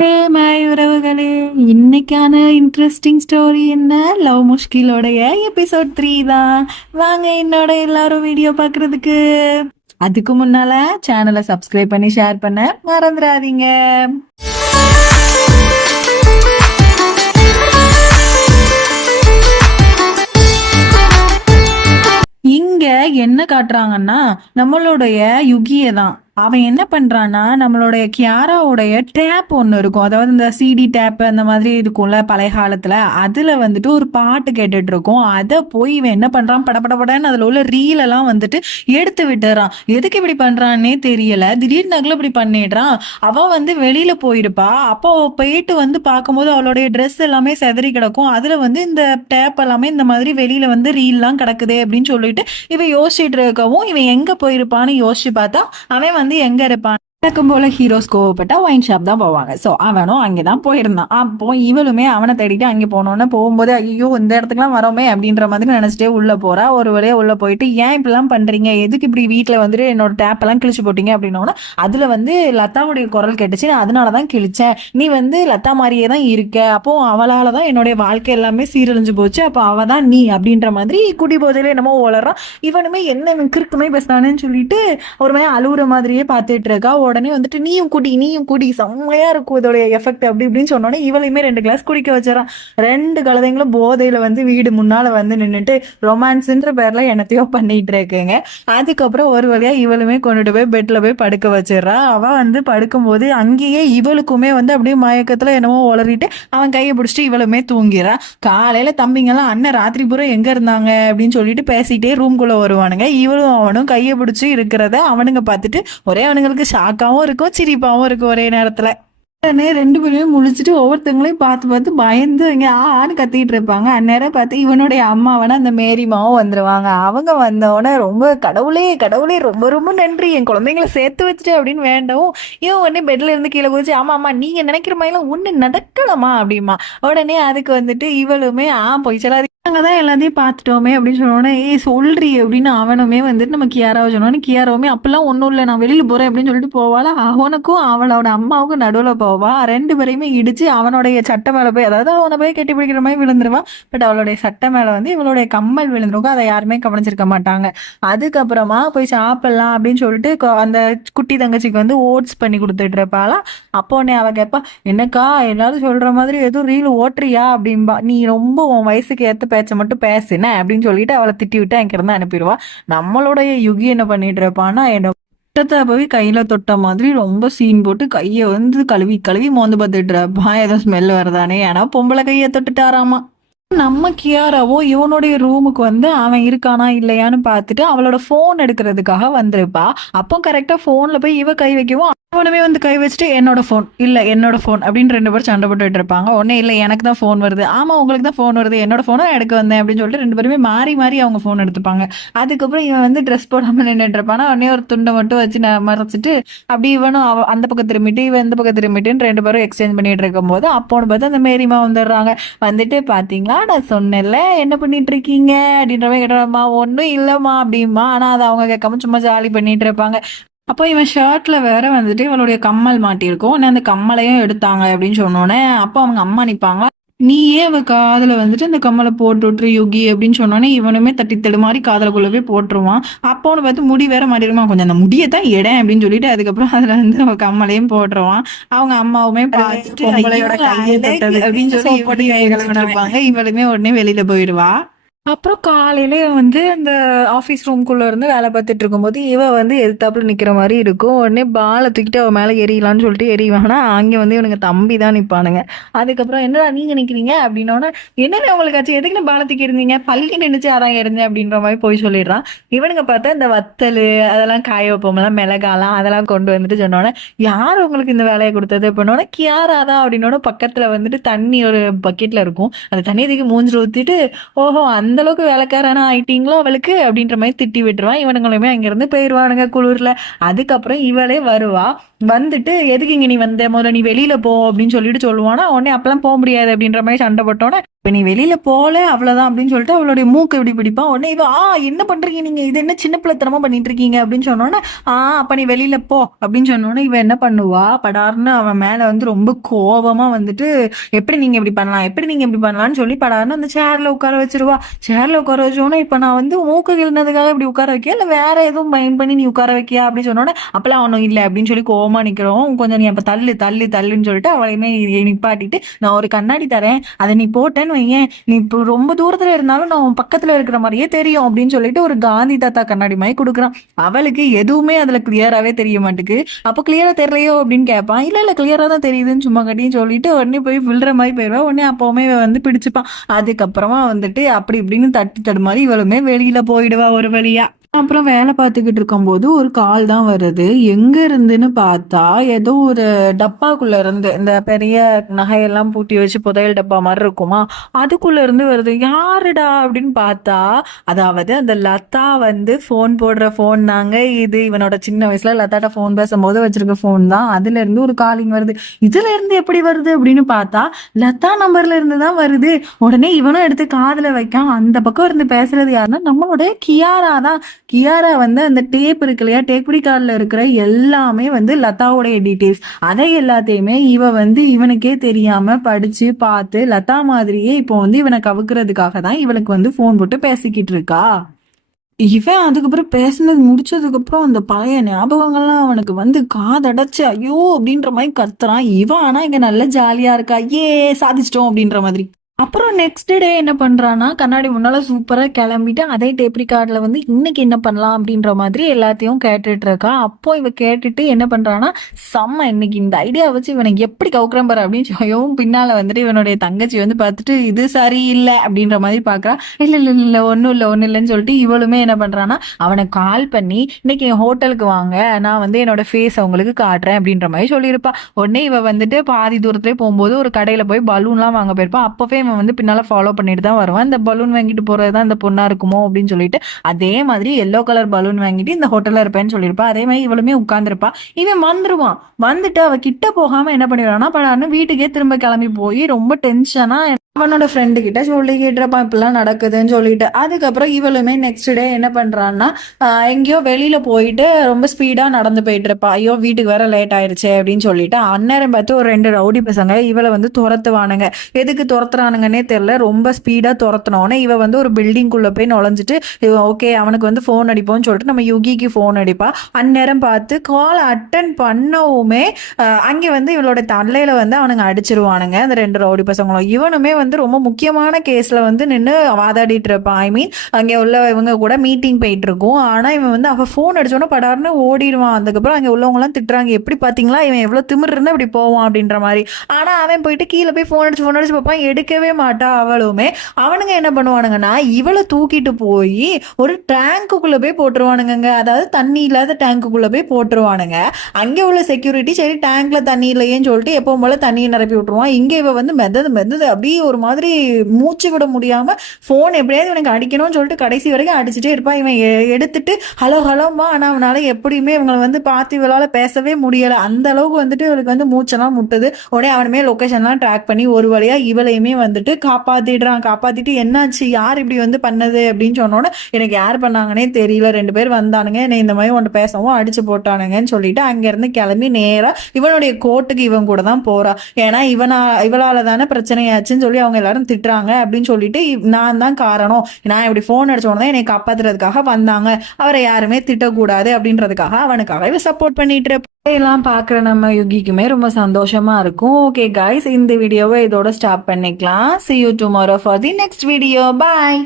ஹே மாய் உறவுகளே, இன்னைக்கான interesting story என்ன? லவ் முஷ்கிலோடைய எபிசோட் 3 தான். வாங்க என்னோட எல்லாரும் வீடியோ பார்க்கறதுக்கு. அதுக்கு முன்னால சேனலை சப்ஸ்கிரைப் பண்ணி ஷேர் பண்ண மறந்துடாதீங்க. இங்க என்ன காட்டுறாங்கன்னா நம்மளுடைய யுகியை தான். அவன் என்ன பண்றான்னா நம்மளுடைய கியாராவுடைய டேப் ஒன்று இருக்கும், அதாவது இந்த சிடி டேப் அந்த மாதிரி இருக்கும்ல பழைய காலத்துல, அதுல வந்துட்டு ஒரு பாட்டு கேட்டுட்டு இருக்கும். அதை போய் இவன் என்ன பண்றான், படபடன்னு அதுல உள்ள ரீல் எல்லாம் வந்துட்டு எடுத்து விட்டுறான். எதுக்கு இப்படி பண்றான்னே தெரியல. திடீர்னு நகல இப்படி பண்ணிடுறான். அவ வந்து வெளியில போயிருப்பா. அப்போ போயிட்டு வந்து பார்க்கும்போது அவளுடைய ட்ரெஸ் எல்லாமே செதறி கிடக்கும். அதுல வந்து இந்த டேப் எல்லாமே இந்த மாதிரி வெளியில வந்து ரீல்லாம் கிடக்குதே அப்படின்னு சொல்லிட்டு இவன் யோசிச்சுட்டு இருக்கவும், இவன் எங்க போயிருப்பான்னு யோசிச்சு பார்த்தா அவன் வந்து எங்க இருப்பான். வழக்கம் போல ஹீரோஸ் கோவப்பட்டா ஒயின் ஷாப் தான் போவாங்க. ஸோ அவனும் அங்கேதான் போயிருந்தான். அப்போ இவளுமே அவனை தேடிட்டு அங்கே போனோன்னு போகும்போது ஐயோ இந்த இடத்துக்குலாம் வரோமே அப்படின்ற மாதிரி நினைச்சிட்டே உள்ள போறா. ஒரு வழியா உள்ள போயிட்டு ஏன் இப்படிலாம் பண்றீங்க, எதுக்கு இப்படி வீட்டில் வந்துட்டு என்னோட டேப் எல்லாம் கிழிச்சு போட்டீங்க அப்படின்னோன்னா அதுல வந்து லதாவுடைய குரல் கேட்டுச்சு. நான் அதனாலதான் கிழிச்சேன். நீ வந்து லதா மாதிரியே தான் இருக்க. அப்போ அவளால தான் என்னுடைய வாழ்க்கை எல்லாமே சீரழிஞ்சு போச்சு. அப்போ அவ தான் நீ அப்படின்ற மாதிரி குடி போதையில என்னமோ வளர்றான். இவனுமே என்ன கிறுக்குமே பேசுறானேன்னு சொல்லிட்டு ஒரு மாதிரி அழுகுற மாதிரியே பார்த்துட்டு இருக்கா. உடனே வந்துட்டு நீயும் குடி செம்மையா இருக்கும் இதோடைய எஃபெக்ட் அப்படி இப்படின்னு சொன்னோன்னே இவளையுமே 2 கிளாஸ் குடிக்க வச்சிடறான். 2 கழுதைங்களும் போதையில வந்து வீடு முன்னால வந்து நின்றுட்டு ரொமான்ஸ்ன்ற பேர்ல என்னத்தையோ பண்ணிட்டு இருக்குங்க. அதுக்கப்புறம் ஒரு வழியா இவளுமே கொண்டுட்டு போய் பெட்ல போய் படுக்க வச்சிடறா. அவ வந்து படுக்கும்போது அங்கேயே இவளுக்குமே வந்து அப்படியே மயக்கத்துல என்னமோ உளறிட்டு அவன் கையை பிடிச்சிட்டு இவளுமே தூங்கிறா. காலையில தம்பிங்கெல்லாம் அண்ணன் ராத்திரி பூரா எங்க இருந்தாங்க அப்படின்னு சொல்லிட்டு பேசிட்டே ரூம்குள்ள வருவானுங்க. இவளும் அவனும் கையை பிடிச்சி இருக்கிறத அவனுங்க பார்த்துட்டு ஒரே அவனுங்களுக்கு ஷாக்காவும் இருக்கும் சிரிப்பாவும் இருக்கும் ஒரே நேரத்துல. 2 பேருமே முழிச்சிட்டு ஒவ்வொருத்தங்களையும் பார்த்து பார்த்து பயந்து இங்க ஆன்னு கத்திட்டு இருப்பாங்க. அந்நேரம் பார்த்து இவனுடைய அம்மாவனா அந்த மேரிமாவும் வந்துருவாங்க. அவங்க வந்தவொடனே ரொம்ப கடவுளே கடவுளே ரொம்ப ரொம்ப நன்றி, என் குழந்தைங்களை சேர்த்து வச்சுட்டு அப்படின்னு வேண்டவும் இவன் உடனே பெட்ல இருந்து கீழே குதிச்சு ஆமா ஆமா நீங்க நினைக்கிற மாதிரிலாம் ஒண்ணு நடக்கலாமா அப்படிமா. உடனே அதுக்கு வந்துட்டு இவளுமே போய் சொல்லாது தான் எல்லாத்தையும் பார்த்துட்டோமே அப்படின்னு சொன்னோன்னே சொல்றி அப்படின்னு அவனுமே வந்துட்டு நம்ம கியாராவை சொன்னோன்னு கியாராவுமே அப்பெல்லாம் ஒன்றும் இல்லை நான் வெளியில் போகிறேன் அப்படின்னு சொல்லிட்டு போவாளா. அவனுக்கும் அவளோட அம்மாவுக்கும் நடுவில் போவா. 2 பேரையுமே இடிச்சு அவனுடைய சட்டை மேலே போய், அதாவது அவனை போய் கட்டி பிடிக்கிற மாதிரி விழுந்துருவான். பட் அவளுடைய சட்டை மேலே வந்து இவளுடைய கம்மல் விழுந்துருக்கும். அதை யாருமே கவனிச்சிருக்க மாட்டாங்க. அதுக்கப்புறமா போய் சாப்பிடலாம் அப்படின்னு சொல்லிட்டு அந்த குட்டி தங்கச்சிக்கு வந்து ஓட்ஸ் பண்ணி கொடுத்துட்டு இருப்பாளா. அப்போ உடனே அவ கேட்பா, என்னக்கா எல்லாரும் சொல்ற மாதிரி எதுவும் ரீல் ஓட்டுறியா அப்படின்பா. நீ ரொம்ப உன் வயசுக்கு ஏற்ற பேச்ச மட்டும் பேசுன அப்படின்னு சொல்லிட்டு அவளை திட்டி விட்டு அங்கிருந்து அனுப்பிடுவா. நம்மளுடைய யுகி என்ன பண்ணிட்டு இருப்பான்னா என்னோட போய் கையில தொட்ட மாதிரி ரொம்ப சீன் போட்டு கையை வந்து கழுவி கழுவி மோந்து பார்த்துட்டு இருப்பா. ஏதோ ஸ்மெல் வருதானே, ஏன்னா பொம்பளை கையை தொட்டுட்டாராமா. நம்ம கியாராவோ இவனுடைய ரூமுக்கு வந்து அவன் இருக்கானா இல்லையான்னு பார்த்துட்டு அவளோட போன் எடுக்கிறதுக்காக வந்திருப்பா. அப்போ கரெக்டா போன்ல போய் இவ கை வைக்கவும் அவனுமே வந்து கை வச்சுட்டு என்னோட ஃபோன் அப்படின்னு 2 பேரும் சண்டை போட்டுட்டு இருப்பாங்க. உடனே இல்லை எனக்கு தான் ஃபோன் வருது, ஆமா உங்களுக்கு தான் ஃபோன் வருது, என்னோட ஃபோனை எடுக்க வந்தேன் அப்படின்னு சொல்லிட்டு 2 பேருமே மாறி மாறி அவங்க ஃபோன் எடுத்துப்பாங்க. அதுக்கப்புறம் இவன் வந்து ட்ரெஸ் போடாமல் நின்றுட்டு இருப்பானா. உடனே ஒரு துண்டை மட்டும் வச்சு மறைச்சிட்டு அப்படி இவனும் அந்த பக்கம் திரும்பிட்டு இவன் இந்த பக்கம் திரும்பிட்டுன்னு 2 பேரும் எக்ஸ்சேஞ்ச் பண்ணிட்டு இருக்கும் போது அப்போன்னு பார்த்து அந்த மேரிமா வந்துடுறாங்க. வந்துட்டு பாத்தீங்களா நான் சொன்னேன்ல என்ன பண்ணிட்டு இருக்கீங்க அப்படின்ற மாதிரி கேட்டோம்மா. ஒன்றும் இல்லைம்மா அப்படிமா. ஆனா அதை அவங்க கேட்காம சும்மா ஜாலி பண்ணிட்டு இருப்பாங்க. அப்போ இவன் ஷர்ட்ல வேற வந்துட்டு இவளுடைய கம்மல் மாட்டியிருக்கும். உடனே அந்த கம்மலையும் எடுத்தாங்க அப்படின்னு சொன்னோன்னே அப்போ அவங்க அம்மா நிற்பாங்க. நீயே அவ காதுல வந்துட்டு அந்த கம்மலை போட்டு விட்டுரு யுகி அப்படின்னு சொன்னோன்னே இவனுமே தட்டி தடுமாறி காதலுக்குள்ள போய் போட்டுருவான். அப்போ அவனை பார்த்து முடி வேற மாட்டிருமா, கொஞ்சம் அந்த முடியை தான் இடம் அப்படின்னு சொல்லிட்டு அதுக்கப்புறம் அதுல வந்து அவ கம்மலையும் போட்டுருவான். அவங்க அம்மாவுமே பார்த்துட்டு பொம்பளையோட கையை தொட்டது அப்படின்னு சொல்லி போட்டு கைகளை இருப்பாங்க. இவளுமே உடனே வெளியில போயிடுவா. அப்புறம் காலையிலே வந்து அந்த ஆஃபீஸ் ரூம்குள்ளே இருந்து வேலை பார்த்துட்டு இருக்கும்போது இவ வந்து எதிர்த்தாப்புல நிற்கிற மாதிரி இருக்கும். உடனே பாலை தூக்கிட்டு அவன் மேலே எறியலான்னு சொல்லிட்டு எறிவானா. அங்கே வந்து இவனுங்க தம்பி தான் நிற்பானுங்க. அதுக்கப்புறம் என்னடா நீங்கள் நிற்கிறீங்க அப்படின்னோன்னா என்னென்ன உங்களுக்கு ஆச்சு, எதுக்குன்னு பாலை தூக்கி இருந்தீங்க, பல்கி நினைச்சு யாராங்க இருந்தேன் அப்படின்ற மாதிரி போய் சொல்லிடுறான். இவனுங்க பார்த்தா இந்த வத்தல் அதெல்லாம் காய வைப்போம்லாம் மிளகாலாம் அதெல்லாம் கொண்டு வந்துட்டு சொன்னோன்னே யார் உங்களுக்கு இந்த வேலையை கொடுத்தது அப்படின்னோன்னா கியாராதான் அப்படின்னோட பக்கத்தில் வந்துட்டு தண்ணி ஒரு பக்கெட்டில் இருக்கும். அந்த தண்ணியை தூக்கி மூஞ்சில் ஊற்றிட்டு ஓஹோ அந்த எந்த அளவுக்கு வேலைக்காரனா ஆயிட்டீங்களோ அவளுக்கு அப்படின்ற மாதிரி திட்டி விட்டுருவான். இவனுங்களுமே அங்கிருந்து போயிடுவானுங்க குளிர்ல. அதுக்கப்புறம் இவளே வருவா. வந்துட்டு எதுக்கு இங்க நீ வந்த, முதல்ல நீ வெளியில போ அப்படின்னு சொல்லிட்டு சொல்லுவானா. உடனே அப்பெல்லாம் போக முடியாது அப்படின்ற மாதிரி சண்டை போட்டோன்னே, இப்ப நீ வெளியில போல அவ்வளவுதான் அப்படின்னு சொல்லிட்டு அவளுடைய மூக்கு எப்படி பிடிப்பான். உடனே இவ என்ன பண்றீங்க நீங்க, இது என்ன சின்ன பிள்ளைத்தனமா பண்ணிட்டு இருக்கீங்க அப்படின்னு சொன்னோன்னே, அப்ப நீ வெளியில போ அப்படின்னு சொன்னோன்னே இவ என்ன பண்ணுவா, படார்னு அவன் மேல வந்து ரொம்ப கோபமா வந்துட்டு, எப்படி நீங்க இப்படி பண்ணலாம், எப்படி நீங்க இப்படி பண்ணலாம்னு சொல்லி படார்னு அந்த சேர்ல உட்கார வச்சிருவா. சேர்ல உட்கார வச்சோன்னா, இப்ப நான் வந்து மூக்கு கிழினதுக்காக இப்படி உட்கார வைக்க இல்ல வேற எதுவும் மைண்ட் பண்ணி நீ உட்கார வைக்கியா அப்படின்னு சொன்னோன்னே, அப்பெல்லாம் ஒன்றும் இல்லை அப்படின்னு சொல்லி கோவமா நிக்கிறோம். கொஞ்சம் நீ அப்ப தள்ளு தள்ளு தள்ளுன்னு சொல்லிட்டு அவளையுமே நிப்பாட்டிட்டு, நான் ஒரு கண்ணாடி தரேன், அதை நீ போட்டேன்னு வையேன், நீ இப்போ ரொம்ப தூரத்துல இருந்தாலும் நான் உன் பக்கத்துல இருக்கிற மாதிரியே தெரியும் அப்படின்னு சொல்லிட்டு ஒரு காந்தி தாத்தா கண்ணாடி மாதிரி கொடுக்குறான். அவளுக்கு எதுவுமே அதுல கிளியராவே தெரிய மாட்டுக்கு. அப்ப கிளியரா தெரியலையோ அப்படின்னு கேட்பான். இல்ல இல்ல கிளியரா தான் தெரியுதுன்னு சும்மா கட்டின்னு சொல்லிட்டு உடனே போய் விழுற மாதிரி போயிடுவா. உடனே அப்பவுமே வந்து பிடிச்சுப்பான். அதுக்கப்புறமா வந்துட்டு அப்படி இப்படின்னு தட்டி தடுமாறி இவளுமே வெளியில போயிடுவா ஒரு வழியா. அப்புறம் வேலை பார்த்துக்கிட்டு இருக்கும்போது ஒரு கால் தான் வருது. எங்க இருந்துன்னு பார்த்தா ஏதோ ஒரு டப்பாக்குள்ள இருந்து, இந்த பெரிய நகையெல்லாம் பூட்டி வச்சு புதையல் டப்பா மாதிரி இருக்குமா, அதுக்குள்ள இருந்து வருது. யாருடா அப்படின்னு பார்த்தா, அதாவது அந்த லதா வந்து போன் போடுற போன் தாங்க இது. இவனோட சின்ன வயசுல லதாட்ட போன் பேசும்போது வச்சிருக்க போன் தான். அதுல இருந்து ஒரு காலிங் வருது. இதுல இருந்து எப்படி வருது அப்படின்னு பார்த்தா லதா நம்பர்ல இருந்து தான் வருது. உடனே இவனும் எடுத்து காதுல வைக்கான். அந்த பக்கம் இருந்து பேசுறது யாருன்னா நம்மளோட கியாரா தான். கியாரா வந்து அந்த டேப் இருக்கு இல்லையா, டேப் கார்டில் இருக்கிற எல்லாமே வந்து லதாவுடைய டீட்டெயில்ஸ், அதை எல்லாத்தையுமே இவ வந்து இவனுக்கே தெரியாம படிச்சு பார்த்து லதா மாதிரியே இப்போ வந்து இவனை கவுக்கிறதுக்காக தான் இவனுக்கு வந்து போன் போட்டு பேசிக்கிட்டு இருக்கா. இவன் அதுக்கப்புறம் பேசினது முடிச்சதுக்கு அப்புறம் அந்த பழைய ஞாபகங்கள்லாம் அவனுக்கு வந்து காதடைச்சு ஐயோ அப்படின்ற மாதிரி கத்துறான். இவன் ஆனா இங்க நல்ல ஜாலியா இருக்கா, சாதிச்சிட்டோம் அப்படின்ற மாதிரி. அப்புறம் நெக்ஸ்ட் டே என்ன பண்றான்னா, கண்ணாடி முன்னால சூப்பரா கிளம்பிட்டு அதே டேப் ரிகார்ட்ல வந்து இன்னைக்கு என்ன பண்ணலாம் அப்படின்ற மாதிரி எல்லாத்தையும் கேட்டுட்டு இருக்கா. அப்போ இவ கேட்டுட்டு என்ன பண்றான்னா, செம்ம இன்னைக்கு இந்த ஐடியா வச்சு இவனுக்கு எப்படி கவுக்குறேன் பாரு அப்படின்னு சொல்லவும், பின்னால வந்துட்டு இவனுடைய தங்கச்சி வந்து பார்த்துட்டு இது சரியில்லை அப்படின்ற மாதிரி பாக்குறா. இல்ல இல்ல இல்ல ஒன்னும் இல்லைன்னு சொல்லிட்டு இவளுமே என்ன பண்றான்னா, அவனை கால் பண்ணி இன்னைக்கு என் ஹோட்டலுக்கு வாங்க, நான் வந்து என்னோட ஃபேஸ் அவங்களுக்கு காட்டுறேன் அப்படின்ற மாதிரி சொல்லியிருப்பா. உடனே இவ வந்துட்டு பாதி தூரத்துலேயே போகும்போது ஒரு கடையில போய் பலூன்லாம் வாங்க போயிருப்பா. அப்பவே இவன் வந்து பின்னால ஃபாலோ பண்ணிட்டு தான் வருவான். இந்த பலூன் வாங்கிட்டு போறதுதான் இந்த பொண்ணா இருக்குமோ அப்படின்னு சொல்லிட்டு அதே மாதிரி எல்லோ கலர் பலூன் வாங்கிட்டு இந்த ஹோட்டல்ல இருப்பேன்னு சொல்லியிருப்பா. அதே மாதிரி இவளுமே உட்கார்ந்துருப்பா. இவன் வந்துருவான். வந்துட்டு அவ கிட்ட போகாம என்ன பண்ணிடுவானா, படான்னு வீட்டுக்கே திரும்ப கிளம்பி போய் ரொம்ப டென்ஷனா அவனோட ஃப்ரெண்டு கிட்ட சொல்லிக்கிட்டு இருப்பான் இப்பெல்லாம் நடக்குதுன்னு சொல்லிட்டு. அதுக்கப்புறம் இவளுமே நெக்ஸ்ட் டே என்ன பண்றான்னா, எங்கேயோ வெளியில போயிட்டு ரொம்ப ஸ்பீடா நடந்து போயிட்டு இருப்பா. ஐயோ வீட்டுக்கு வர லேட் ஆயிடுச்சு அப்படின்னு சொல்லிட்டு அந்நேரம் பார்த்து ஒரு 2 ரவுடி பசங்க இவளை வந்து துரத்துவானுங்க. எதுக்கு துரத்துறானுங்கன்னே தெரியல. ரொம்ப ஸ்பீடா துரத்துனோடனே இவ வந்து ஒரு பில்டிங்குள்ள போய் நுழைஞ்சிட்டு, ஓகே அவனுக்கு வந்து ஃபோன் அடிப்போம்னு சொல்லிட்டு நம்ம யுகிக்கு ஃபோன் அடிப்பா. அந்நேரம் பார்த்து கால் அட்டன் பண்ணவுமே அங்கே வந்து இவளோட தலையில வந்து அவனுங்க அடிச்சிருவானுங்க அந்த 2 ரவுடி பசங்களும். இவனுமே வந்து ரொம்ப முக்கியமான கேஸ்ல வந்து நின்று வாதாடிட்டு இருப்பான். ஐ மீன் அங்கே உள்ள இவங்க கூட மீட்டிங் போயிட்டு இருக்கும். ஆனா இவன் வந்து அவ போன் அடிச்சோன்னா படார்னு ஓடிடுவான். அதுக்கப்புறம் அங்கே உள்ளவங்க எல்லாம் திட்டுறாங்க, எப்படி பாத்தீங்களா இவன் எவ்வளவு திமிர் இருந்தா இப்படி போவான் அப்படின்ற மாதிரி. ஆனா அவன் போயிட்டு கீழே போய் போன் அடிச்சு பார்ப்பான், எடுக்கவே மாட்டா அவளுமே. அவனுங்க என்ன பண்ணுவானுங்கன்னா, இவளை தூக்கிட்டு போய் ஒரு டேங்குக்குள்ள போய் போட்டுருவானுங்க. அதாவது தண்ணி இல்லாத டேங்குக்குள்ள போய் போட்டுருவானுங்க. அங்கே உள்ள செக்யூரிட்டி சரி டேங்க்ல தண்ணி இல்லையேன்னு சொல்லிட்டு எப்பவும் போல தண்ணியை நிரப்பி விட்டுருவான். இங்க இவ வந்து மெதது அப்படியே ஒரு மாதிரி மூச்சு விட முடியாம போன் எப்படியாவது இவனுக்கு அடிக்கணும்னு சொல்லிட்டு கடைசி வரைக்கும் அடிச்சுட்டே இருப்பான். இவன் எடுத்துட்டு ஹலோ ஹலோமா, ஆனா அவனால எப்படியுமே இவங்களை வந்து பார்த்து இவளால பேசவே முடியல. அந்த அளவுக்கு வந்துட்டு இவளுக்கு வந்து மூச்செல்லாம் முட்டுது. உடனே அவனுமே லொகேஷன்லாம் ட்ராக் பண்ணி ஒரு வழியா இவளையுமே வந்துட்டு காப்பாத்திடுறான். காப்பாத்திட்டு என்னாச்சு யார் இப்படி வந்து பண்ணது அப்படின்னு சொன்னோன்னு, எனக்கு யார் பண்ணாங்கன்னே தெரியல, 2 பேர் வந்தானுங்க என்னை இந்த மாதிரி ஒன்று பேசவும் அடிச்சு போட்டானுங்கன்னு சொல்லிட்டு அங்கிருந்து கிளம்பி நேரா இவனுடைய கோர்ட்டுக்கு இவன் கூட தான் போறா. ஏன்னா இவளால தானே பிரச்சனையாச்சுன்னு சொல்லி அவங்க எல்லாரும் திட்டுறாங்க அப்படின்னு சொல்லிட்டு, நான் தான் காரணம், நான் இப்படி போன் அடிச்சோன்னு என்னை காப்பாத்துறதுக்காக வந்தாங்க, அவரை யாருமே திட்டக்கூடாது அப்படின்றதுக்காக அவனுக்காக சப்போர்ட் பண்ணிட்டு இருப்ப. எல்லாம் பாக்குற நம்ம யுகிக்குமே ரொம்ப சந்தோஷமா இருக்கும். ஓகே கைஸ், இந்த வீடியோவை இதோட ஸ்டாப் பண்ணிக்கலாம். See you tomorrow for the next video. Bye.